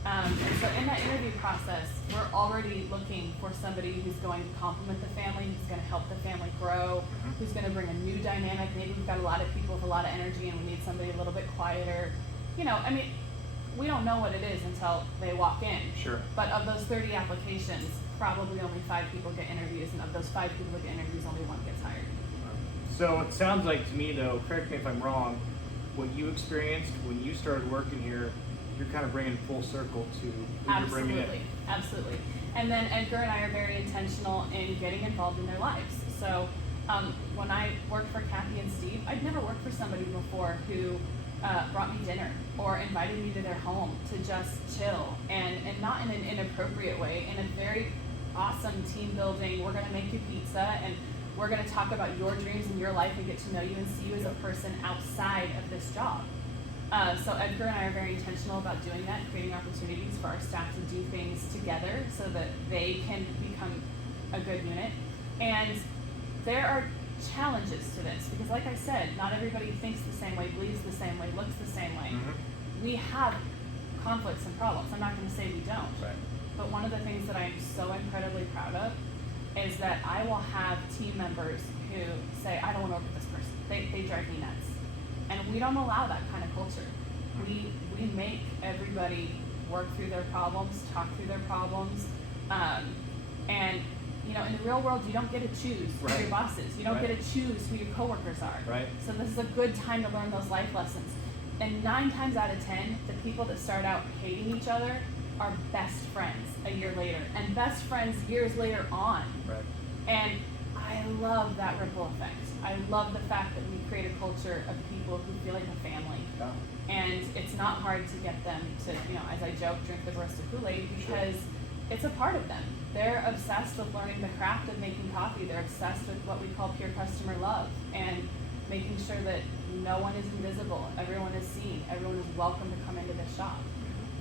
And so in that interview process, we're already looking for somebody who's going to complement the family, who's going to help the family grow, who's going to bring a new dynamic. Maybe we've got a lot of people with a lot of energy and we need somebody a little bit quieter. We don't know what it is until they walk in. Sure. But of those 30 applications, probably only 5 people get interviews, and of those 5 people that get interviews, only 1 gets hired. So it sounds like to me, though, correct me if I'm wrong, what you experienced when you started working here, you're kind of bringing full circle to who you're bringing in. Absolutely. And then Edgar and I are very intentional in getting involved in their lives. So when I worked for Kathy and Steve, I'd never worked for somebody before who brought me dinner or invited me to their home to just chill, and not in an inappropriate way, in a very awesome team building. We're going to make you pizza, and we're going to talk about your dreams and your life and get to know you and see you as a person outside of this job. So Edgar and I are very intentional about doing that, creating opportunities for our staff to do things together so that they can become a good unit. And there are challenges to this, because like I said, not everybody thinks the same way, believes the same way, looks the same way. We have conflicts and problems. I'm not going to say we don't. Right. But one of the things that I am so incredibly proud of is that I will have team members who say, I don't want to work with this person. They drive me nuts. And we don't allow that kind of culture. We make everybody work through their problems, talk through their problems, and in the real world, you don't get to choose who your boss is. You don't get to choose who your coworkers are. Right. So this is a good time to learn those life lessons. And 9 times out of 10, the people that start out hating each other are best friends a year later, and best friends years later on. Right. And I love that ripple effect. I love the fact that we create a culture of people who feel like a family. Yeah. And it's not hard to get them to, as I joke, drink the Barista Kool-Aid, because it's a part of them. They're obsessed with learning the craft of making coffee. They're obsessed with what we call pure customer love, and making sure that no one is invisible, everyone is seen, everyone is welcome to come into the shop.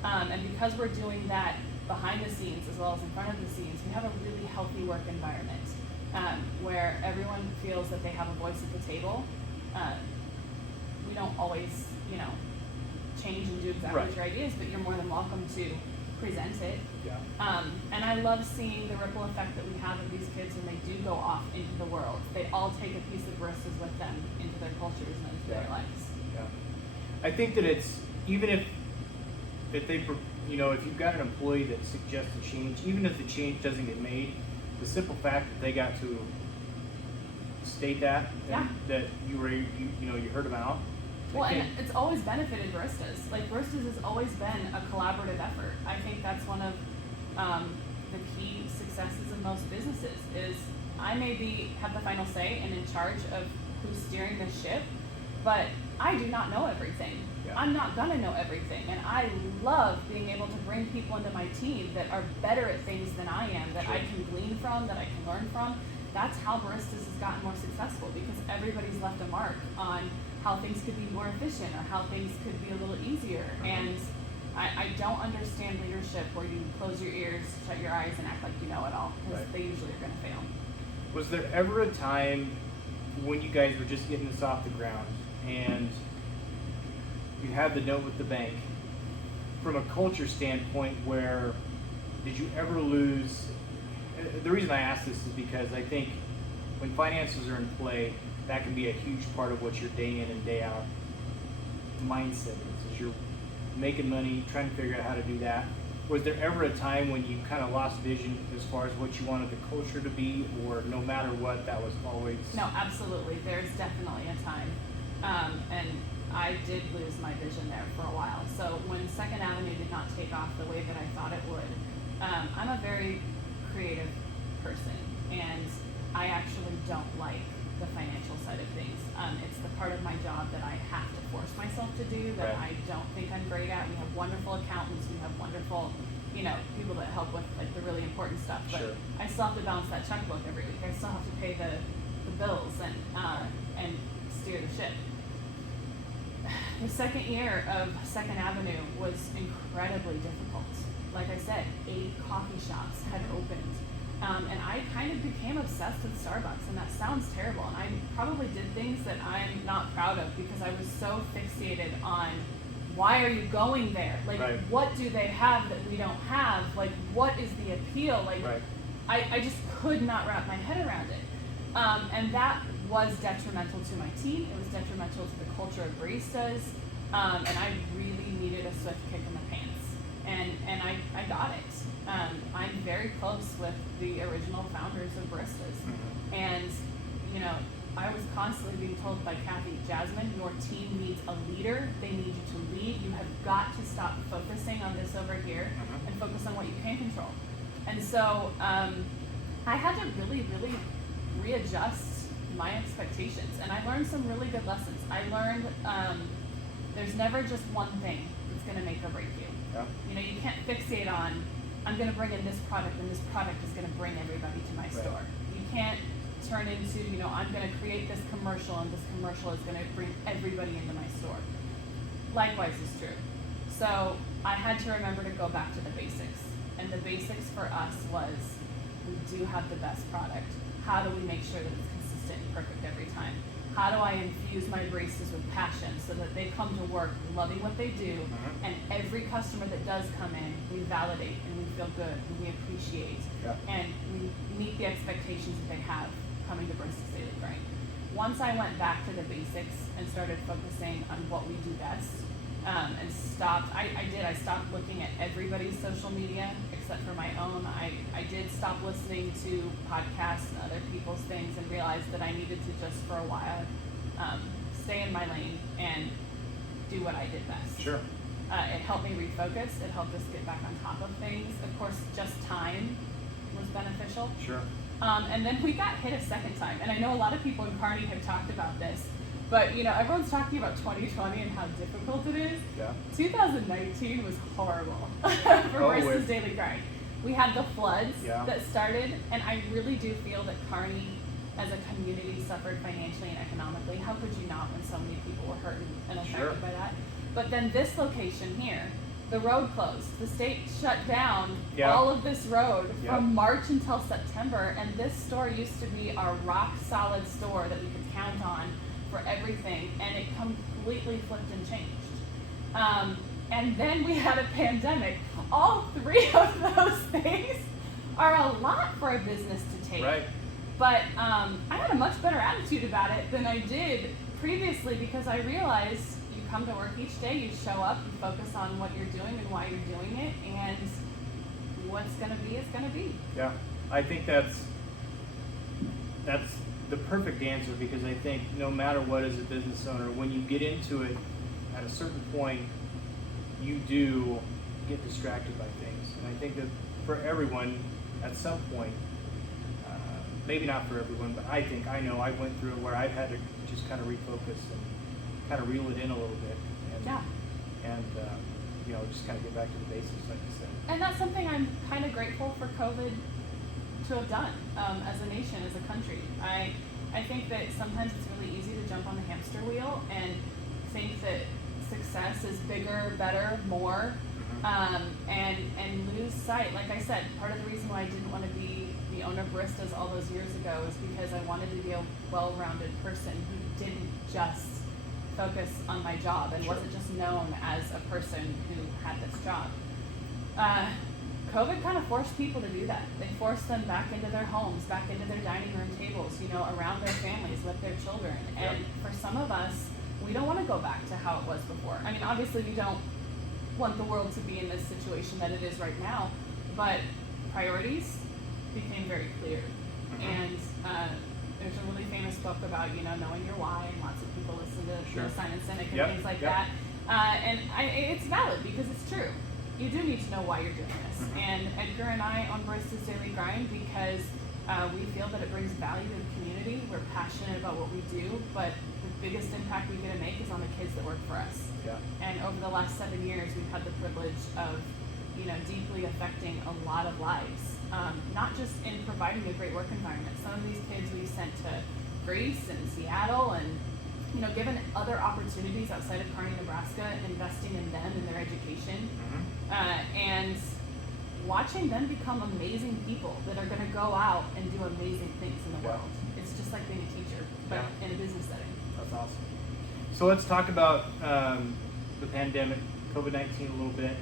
And because we're doing that behind the scenes as well as in front of the scenes, we have a really healthy work environment where everyone feels that they have a voice at the table. We don't always, change and do exactly what your idea is, but you're more than welcome to present it. Yeah. And I love seeing the ripple effect that we have of these kids when they do go off into the world. They all take a piece of baristas with them into their cultures and into their lives. Yeah. I think that it's, even if they, if you've got an employee that suggests a change, even if the change doesn't get made, the simple fact that they got to state that, and that you heard them out. Well, and it's always benefited baristas. Like, baristas has always been a collaborative effort. I think that's one of the key successes of most businesses is I may have the final say and in charge of who's steering the ship, but I do not know everything. Yeah. I'm not gonna know everything, and I love being able to bring people into my team that are better at things than I am, that I can glean from, that I can learn from, that's how baristas has gotten more successful, because everybody's left a mark on how things could be more efficient or how things could be a little easier. And I don't understand leadership where you close your ears, shut your eyes, and act like you know it all, because they usually are going to fail. Was there ever a time when you guys were just getting this off the ground and you had the note with the bank, from a culture standpoint, where did you ever lose? The reason I ask this is because I think when finances are in play, that can be a huge part of what your day in and day out mindset is you're making money, trying to figure out how to do that. Was there ever a time when you kind of lost vision as far as what you wanted the culture to be, or no matter what, that was always? No, absolutely. There's definitely a time. And I did lose my vision there for a while. So when Second Avenue did not take off the way that I thought it would, I'm a very creative person, and I actually don't like the financial side of things. It's the part of my job that I have to force myself to do that I don't think I'm great at. We have wonderful accountants, we have wonderful, people that help with like the really important stuff, but I still have to balance that checkbook every week. I still have to pay the bills and steer the ship. The second year of Second Avenue was incredibly difficult. Like I said, 8 coffee shops had opened. And I kind of became obsessed with Starbucks, and that sounds terrible. And I probably did things that I'm not proud of because I was so fixated on, why are you going there? Like, what do they have that we don't have? Like, what is the appeal? Like, I just could not wrap my head around it. And that was detrimental to my team. It was detrimental to the culture of baristas. And I really needed a swift kick in the pants. And I got it. I'm very close with the original founders of Baristas. And, I was constantly being told by Kathy, Jasmin, your team needs a leader. They need you to lead. You have got to stop focusing on this over here and focus on what you can control. And so I had to really, really readjust my expectations. And I learned some really good lessons. I learned there's never just one thing that's going to make or break you. You can't fixate on, I'm going to bring in this product, and this product is going to bring everybody to my store. You can't turn into, I'm going to create this commercial, and this commercial is going to bring everybody into my store. Likewise is true. So I had to remember to go back to the basics. And the basics for us was, we do have the best product. How do we make sure that it's consistent and perfect every time? How do I infuse my baristas with passion so that they come to work loving what they do, and every customer that does come in, we validate and we feel good and we appreciate, and we meet the expectations that they have coming to Baristas Daily Grind. Once I went back to the basics and started focusing on what we do best, and stopped, I stopped looking at everybody's social media except for my own. I did stop listening to podcasts and other people's things, and realized that I needed to just for a while stay in my lane and do what I did best. It helped me refocus. It helped us get back on top of things. Of course, just time was beneficial. And then we got hit a second time. And I know a lot of people in Kearney have talked about this, but everyone's talking about 2020 and how difficult it is. 2019 was horrible for Baristas Daily Grind. We had the floods that started, and I really do feel that Kearney as a community suffered financially and economically. How could you not when so many people were hurt and affected by that? But then this location here, the road closed. The state shut down all of this road from March until September, and this store used to be our rock solid store that we could count on for everything, and it completely flipped and changed. And then we had a pandemic. All 3 of those things are a lot for a business to take. But I had a much better attitude about it than I did previously, because I realized you come to work each day, you show up, you focus on what you're doing and why you're doing it, and what's going to be is going to be. I think that's the perfect answer, because I think no matter what, as a business owner, when you get into it, at a certain point, you do get distracted by things. And I think that for everyone, at some point, maybe not for everyone, but I know I went through it where I've had to just kind of refocus and kind of reel it in a little bit, and just kind of get back to the basics, like you said. And that's something I'm kind of grateful for COVID to have done as a nation, as a country. I think that sometimes it's really easy to jump on the hamster wheel and think that success is bigger, better, more, and lose sight. Like I said, part of the reason why I didn't want to be the owner of Baristas all those years ago is because I wanted to be a well-rounded person who didn't just focus on my job and wasn't just known as a person who had this job. COVID kind of forced people to do that. They forced them back into their homes, back into their dining room tables, around their families with their children. And for some of us, we don't want to go back to how it was before. I mean, obviously we don't want the world to be in this situation that it is right now, but priorities became very clear. And there's a really famous book about, knowing your why, and lots of people listen to Simon Sinek and things like that. And it's valid because it's true. You do need to know why you're doing this. And Edgar and I on Baristas Daily Grind because we feel that it brings value to the community. We're passionate about what we do, but the biggest impact we get to make is on the kids that work for us. And over the last 7 years, we've had the privilege of, deeply affecting a lot of lives. Not just in providing a great work environment. Some of these kids we sent to Greece and Seattle and given other opportunities outside of Kearney, Nebraska, investing in them and their education, and watching them become amazing people that are going to go out and do amazing things in the world. It's just like being a teacher, but in a business setting. That's awesome. So let's talk about the pandemic, COVID-19 a little bit.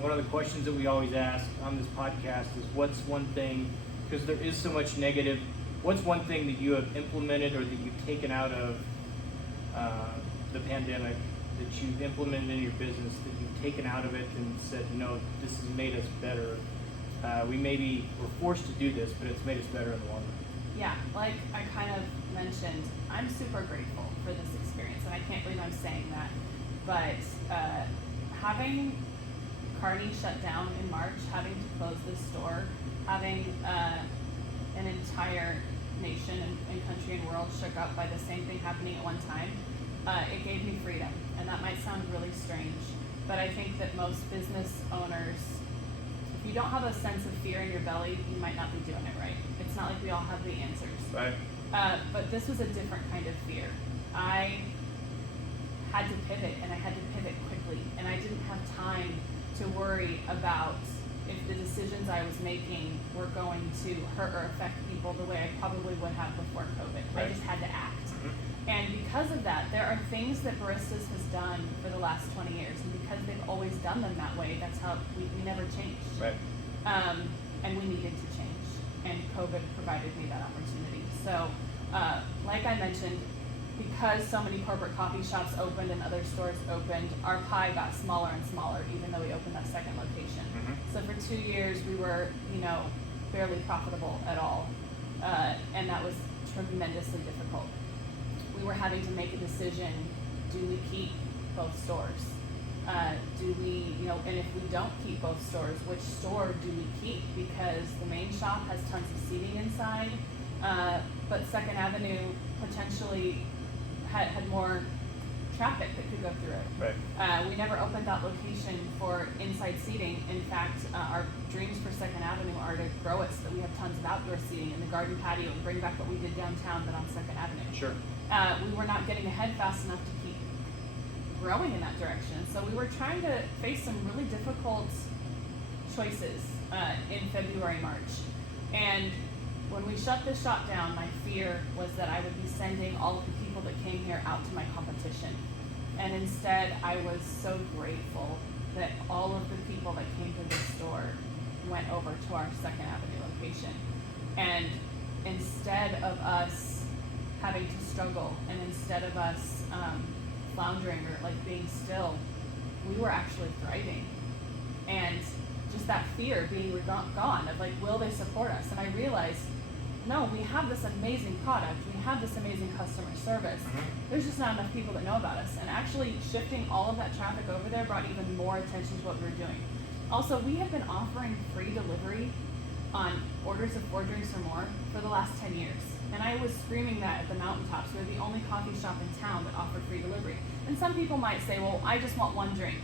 One of the questions that we always ask on this podcast is what's one thing, because there is so much negative, what's one thing that you have implemented or that you've taken out of the pandemic, that you've implemented in your business, that you've taken out of it and said, this has made us better. We maybe were forced to do this, but it's made us better in the long run. Yeah, like I kind of mentioned, I'm super grateful for this experience, and I can't believe I'm saying that. But having Kearney shut down in March, having to close this store, having an entire nation and country and world shook up by the same thing happening at one time, it gave me freedom. And that might sound really strange, but I think that most business owners, if you don't have a sense of fear in your belly, you might not be doing it right. It's not like we all have the answers. Right. But this was a different kind of fear. I had to pivot, and I had to pivot quickly, and I didn't have time to worry about if the decisions I was making were going to hurt or affect people the way I probably would have before COVID. I just had to act. And because of that, there are things that Baristas has done for the last 20 years, and because they've always done them that way, that's how we never changed. Right. And we needed to change, and COVID provided me that opportunity. So, like I mentioned, because so many corporate coffee shops opened and other stores opened, our pie got smaller and smaller, even though we opened that second location. So for 2 years, we were, barely profitable at all, and that was tremendously difficult. We were having to make a decision: do we keep both stores? Do we, and if we don't keep both stores, which store do we keep? Because the main shop has tons of seating inside, but Second Avenue potentially had more traffic that could go through it. Right. We never opened that location for inside seating. In fact, our dreams for Second Avenue are to grow it so that we have tons of outdoor seating in the garden patio and bring back what we did downtown, but on Second Avenue. Sure. We were not getting ahead fast enough to keep growing in that direction. So we were trying to face some really difficult choices in February, March. And when we shut this shop down, my fear was that I would be sending all of the people that came here out to my competition. And instead, I was so grateful that all of the people that came to this store went over to our Second Avenue location. And instead of us having to struggle, and instead of us floundering or being still, we were actually thriving. And just that fear being gone of will they support us? And I realized, no, we have this amazing product, we have this amazing customer service. There's just not enough people that know about us. And actually shifting all of that traffic over there brought even more attention to what we were doing. Also, we have been offering free delivery on orders of 4 drinks or more for the last 10 years. And I was screaming that at the mountaintops. We're the only coffee shop in town that offered free delivery. And some people might say, well, I just want 1 drink.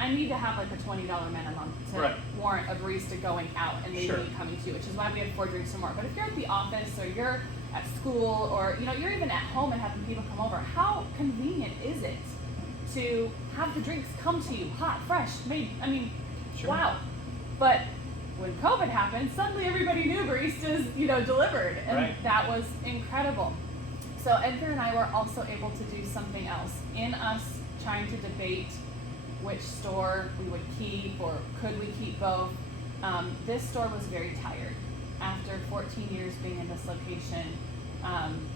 I need to have like a $20 minimum to warrant a barista going out and maybe me coming to you, which is why we have 4 drinks or more. But if you're at the office or you're at school or you're even at home and having people come over, how convenient is it to have the drinks come to you hot, fresh, made? I mean, wow. But when COVID happened, suddenly everybody knew baristas, delivered, and that was incredible. So Edgar and I were also able to do something else. In us trying to debate which store we would keep or could we keep both, this store was very tired. After 14 years being in this location,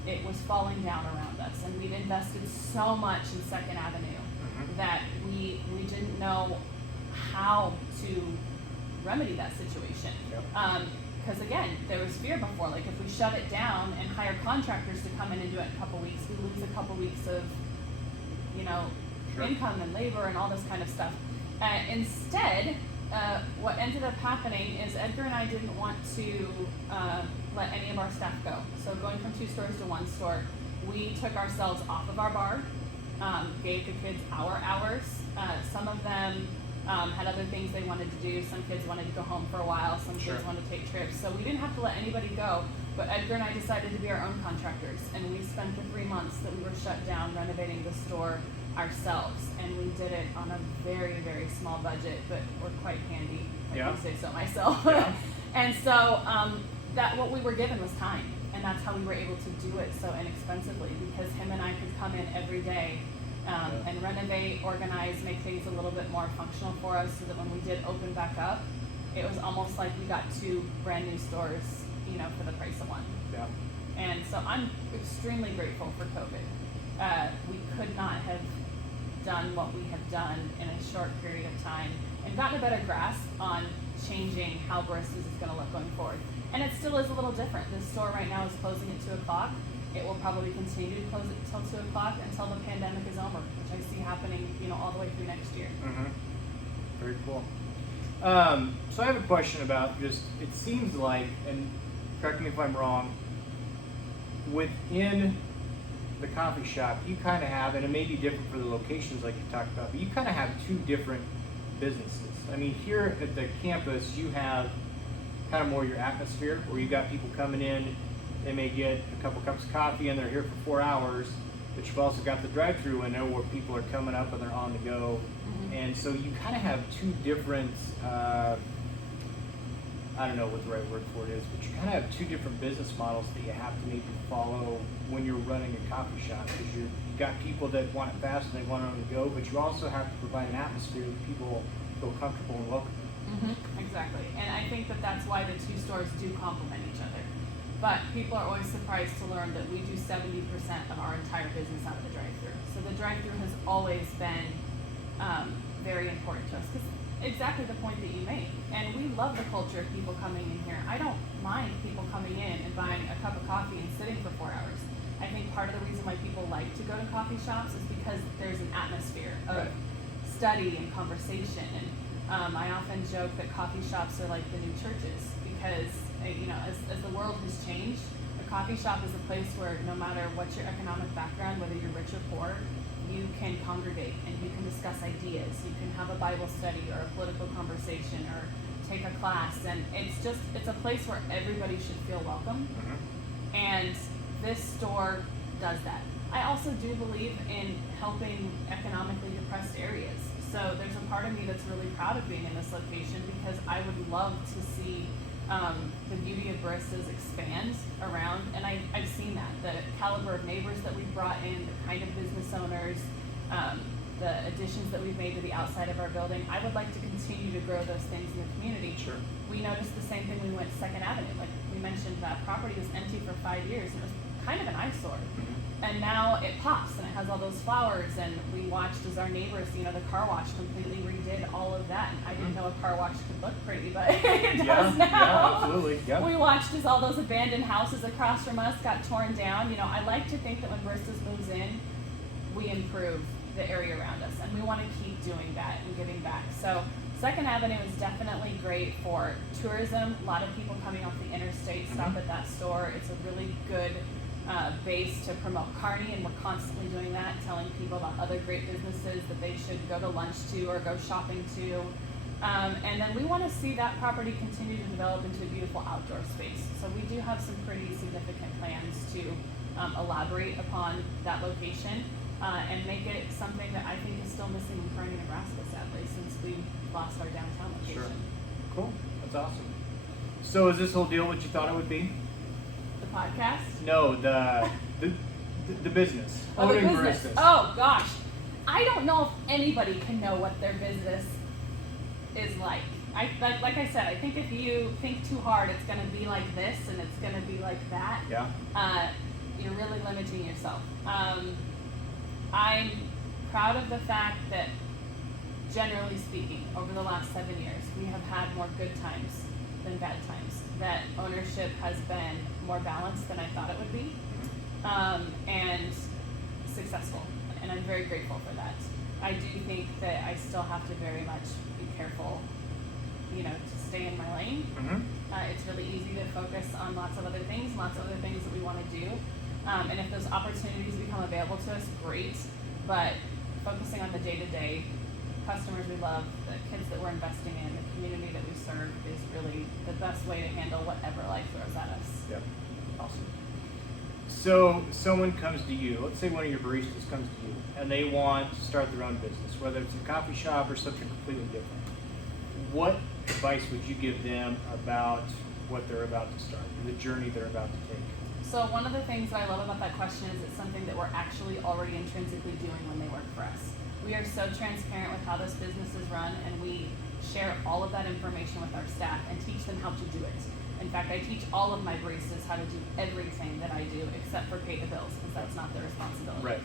it was falling down around us, and we'd invested so much in 2nd Avenue that we didn't know how to remedy that situation. Because again, there was fear before. Like if we shut it down and hire contractors to come in and do it in a couple weeks, we lose a couple weeks of, income and labor and all this kind of stuff. Instead, what ended up happening is Edgar and I didn't want to let any of our staff go. So going from 2 stores to 1 store, we took ourselves off of our bar, gave the kids our hours. Some of them had other things they wanted to do. Some kids wanted to go home for a while. Some kids wanted to take trips. So we didn't have to let anybody go. But Edgar and I decided to be our own contractors. And we spent the 3 months that we were shut down renovating the store ourselves. And we did it on a very, very small budget, but we're quite handy, if I say so myself. And so that what we were given was time. And that's how we were able to do it so inexpensively, because him and I could come in every day and renovate, organize, make things a little bit more functional for us, so that when we did open back up, it was almost like we got 2 brand new stores, for the price of 1. And so I'm extremely grateful for COVID. We could not have done what we have done in a short period of time and gotten a better grasp on changing how Baristas is going to look going forward. And it still is a little different. This store right now is closing at 2 o'clock. It will probably continue to close until 2 o'clock until the pandemic is over, which I see happening, all the way through next year. Very cool. So I have a question about it seems like, and correct me if I'm wrong, within the coffee shop, you kind of have, and it may be different for the locations like you talked about, but you kind of have 2 different businesses. I mean, here at the campus, you have kind of more your atmosphere, where you got people coming in, they may get a couple cups of coffee and they're here for 4 hours, but you've also got the drive-through window where people are coming up and they're on the go. And so you kind of have 2 different, I don't know what the right word for it is, but you kind of have 2 different business models that you have to maybe follow when you're running a coffee shop, because you got people that want it fast and they want it on the go, but you also have to provide an atmosphere that people feel comfortable and welcome. Exactly. And I think that that's why the 2 stores do complement each other. But people are always surprised to learn that we do 70% of our entire business out of the drive-thru. So the drive-thru has always been very important to us, because exactly the point that you made. And we love the culture of people coming in here. I don't mind people coming in and buying a cup of coffee and sitting for 4 hours. I think part of the reason why people like to go to coffee shops is because there's an atmosphere of study and conversation. And I often joke that coffee shops are like the new churches, because as the world has changed, a coffee shop is a place where no matter what your economic background, whether you're rich or poor, you can congregate and you can discuss ideas. You can have a Bible study or a political conversation or take a class, and it's a place where everybody should feel welcome. And this store does that. I also do believe in helping economically depressed areas. So there's a part of me that's really proud of being in this location, because I would love to see the beauty of Baristas expand around, and I've seen that. The caliber of neighbors that we've brought in, the kind of business owners, the additions that we've made to the outside of our building. I would like to continue to grow those things in the community. We noticed the same thing when we went to 2nd Avenue. Like we mentioned, that property was empty for 5 years, and it was kind of an eyesore. And now it pops and it has all those flowers, and we watched as our neighbors, the car wash completely redid all of that. And I didn't know a car wash could look pretty, but it does now. Yeah, absolutely. Yeah. We watched as all those abandoned houses across from us got torn down. I like to think that when Baristas moves in, we improve the area around us, and we want to keep doing that and giving back. So 2nd Avenue is definitely great for tourism. A lot of people coming off the interstate stop at that store. It's a really good base to promote Kearney, and we're constantly doing that, telling people about other great businesses that they should go to lunch to or go shopping to. And then we want to see that property continue to develop into a beautiful outdoor space. So we do have some pretty significant plans to elaborate upon that location and make it something that I think is still missing in Kearney, Nebraska, sadly, since we lost our downtown location. Sure. Cool. That's awesome. So is this whole deal what you thought it would be? The podcast? No, the business. Oh, the Owning business. Baristas. Oh, gosh. I don't know if anybody can know what their business is like. Like I said, I think if you think too hard, it's going to be like this and it's going to be like that. Yeah. You're really limiting yourself. I'm proud of the fact that, generally speaking, over the last 7 years, we have had more good times than bad times. That ownership has been more balanced than I thought it would be, and successful. And I'm very grateful for that. I do think that I still have to very much be careful, to stay in my lane. It's really easy to focus on lots of other things that we want to do. And if those opportunities become available to us, great. But focusing on the day-to-day customers we love, the kids that we're investing in, the community that we serve is really the best way to handle whatever life throws at us. Yep. Awesome. So someone comes to you, let's say one of your baristas comes to you, and they want to start their own business, whether it's a coffee shop or something completely different. What advice would you give them about what they're about to start, the journey they're about to take? So one of the things that I love about that question is it's something that we're actually already intrinsically doing when they work for us. We are so transparent with how this business is run, and we share all of that information with our staff and teach them how to do it. In fact, I teach all of my baristas how to do everything that I do except for pay the bills, because that's not their responsibility. Right.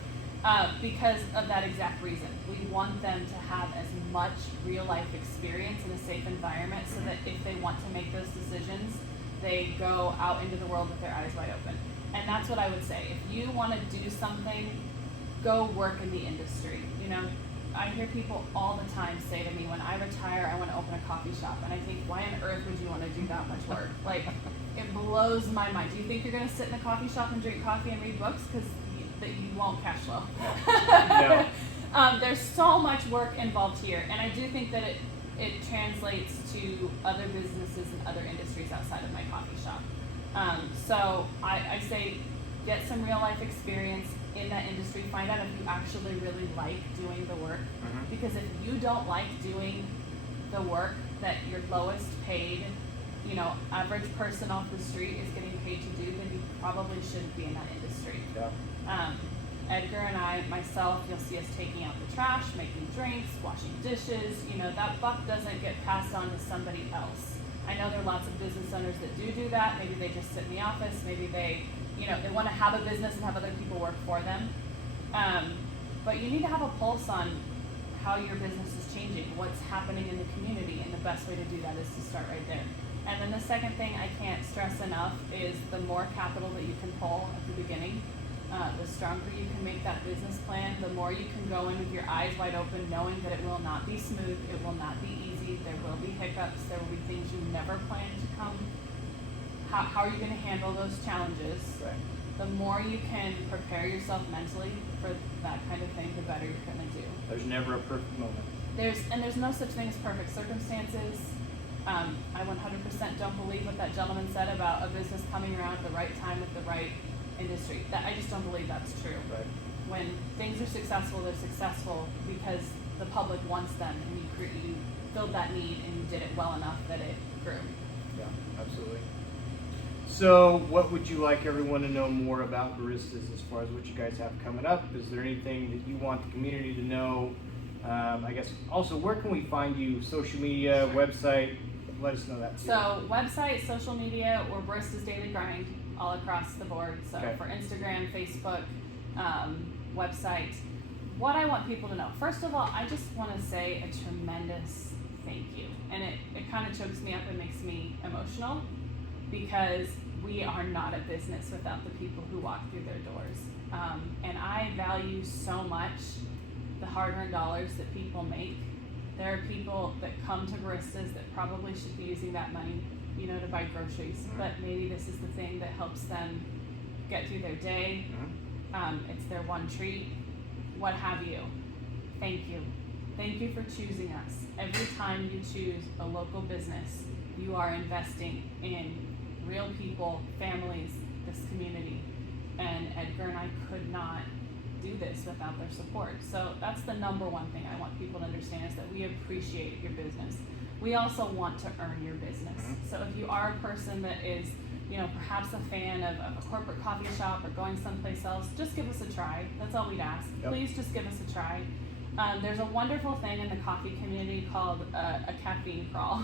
Because of that exact reason. We want them to have as much real life experience in a safe environment so that if they want to make those decisions, they go out into the world with their eyes wide open. And that's what I would say. If you want to do something, go work in the industry. I hear people all the time say to me, when I retire, I want to open a coffee shop. And I think, why on earth would you want to do that much work? Like, it blows my mind. Do you think you're going to sit in a coffee shop and drink coffee and read books? Because you won't cash flow. No. There's so much work involved here. And I do think that it translates to other businesses and other industries outside of my coffee shop. So I say, get some real life experience in that industry. Find out if you actually really like doing the work. Because if you don't like doing the work that your lowest paid, average person off the street is getting paid to do, then you probably shouldn't be in that industry. Yeah. Edgar and I, myself, you'll see us taking out the trash, making drinks, washing dishes. That buck doesn't get passed on to somebody else. I know there are lots of business owners that do that. Maybe they just sit in the office. Maybe they want to have a business and have other people work for them. But you need to have a pulse on how your business is changing, what's happening in the community, and the best way to do that is to start right there. And then the second thing I can't stress enough is the more capital that you can pull at the beginning, the stronger you can make that business plan, the more you can go in with your eyes wide open, knowing that it will not be smooth, it will not be easy, there will be hiccups, there will be things you never planned to come. How are you going to handle those challenges? Right. The more you can prepare yourself mentally for that kind of thing, the better you're going to do. There's never a perfect moment. There's no such thing as perfect circumstances. I 100% don't believe what that gentleman said about a business coming around at the right time with the right industry. I just don't believe that's true. Right. When things are successful, they're successful because the public wants them, and you filled that need and you did it well enough that it grew. Yeah, absolutely. So what would you like everyone to know more about Baristas as far as what you guys have coming up? Is there anything that you want the community to know? I guess also, where can we find you? Social media, website? Let us know that too. So website, social media, or Baristas Daily Grind all across the board. So Okay. for Instagram, Facebook, website. What I want people to know. First of all, I just want to say a tremendous thank you. And it kind of chokes me up and makes me emotional because we are not a business without the people who walk through their doors. And I value so much the hard-earned dollars that people make. There are people that come to Baristas that probably should be using that money, to buy groceries, but maybe this is the thing that helps them get through their day. It's their one treat, what have you. Thank you. Thank you for choosing us. Every time you choose a local business, you are investing in real people, families, this community. And Edgar and I could not do this without their support. So that's the number one thing I want people to understand, is that we appreciate your business. We also want to earn your business. So if you are a person that is, perhaps a fan of a corporate coffee shop or going someplace else, just give us a try. That's all we'd ask. Yep. Please just give us a try. There's a wonderful thing in the coffee community called a caffeine crawl.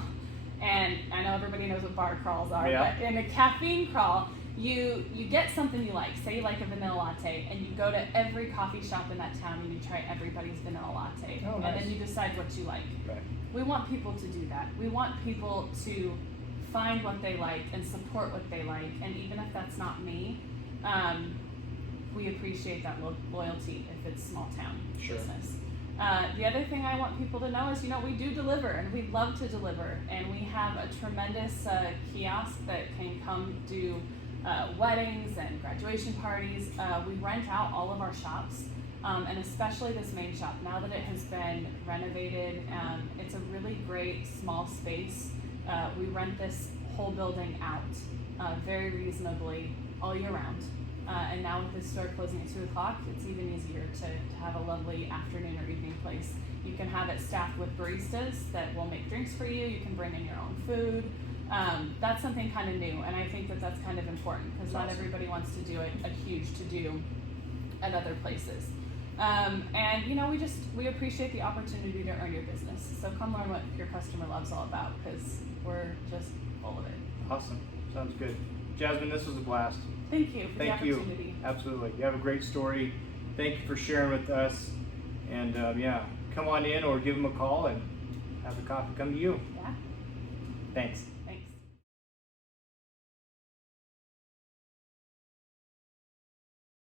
And I know everybody knows what bar crawls are, Yeah. but in a caffeine crawl, you get something you like. Say you like a vanilla latte, and you go to every coffee shop in that town and you try everybody's vanilla latte. Oh, nice. And then you decide what you like. Right. We want people to do that. We want people to find what they like and support what they like. And even if that's not me, we appreciate that loyalty if it's small town Sure. business. The other thing I want people to know is, we do deliver, and we love to deliver. And we have a tremendous kiosk that can come do weddings and graduation parties. We rent out all of our shops. And especially this main shop, now that it has been renovated, it's a really great small space. We rent this whole building out very reasonably all year round. And now with this store closing at 2 o'clock, it's even easier to have a lovely afternoon or evening place. You can have it staffed with baristas that will make drinks for you. You can bring in your own food. That's something kind of new, and I think that that's kind of important, because not everybody wants to do a huge to-do at other places. And we appreciate the opportunity to earn your business. So come learn what your customer love's all about, because we're just full of it. Awesome. Sounds good. Jasmine, this was a blast. Thank you for Thank the opportunity. you. Absolutely. You have a great story. Thank you for sharing with us. And come on in or give them a call and have the coffee come to you. Yeah. Thanks.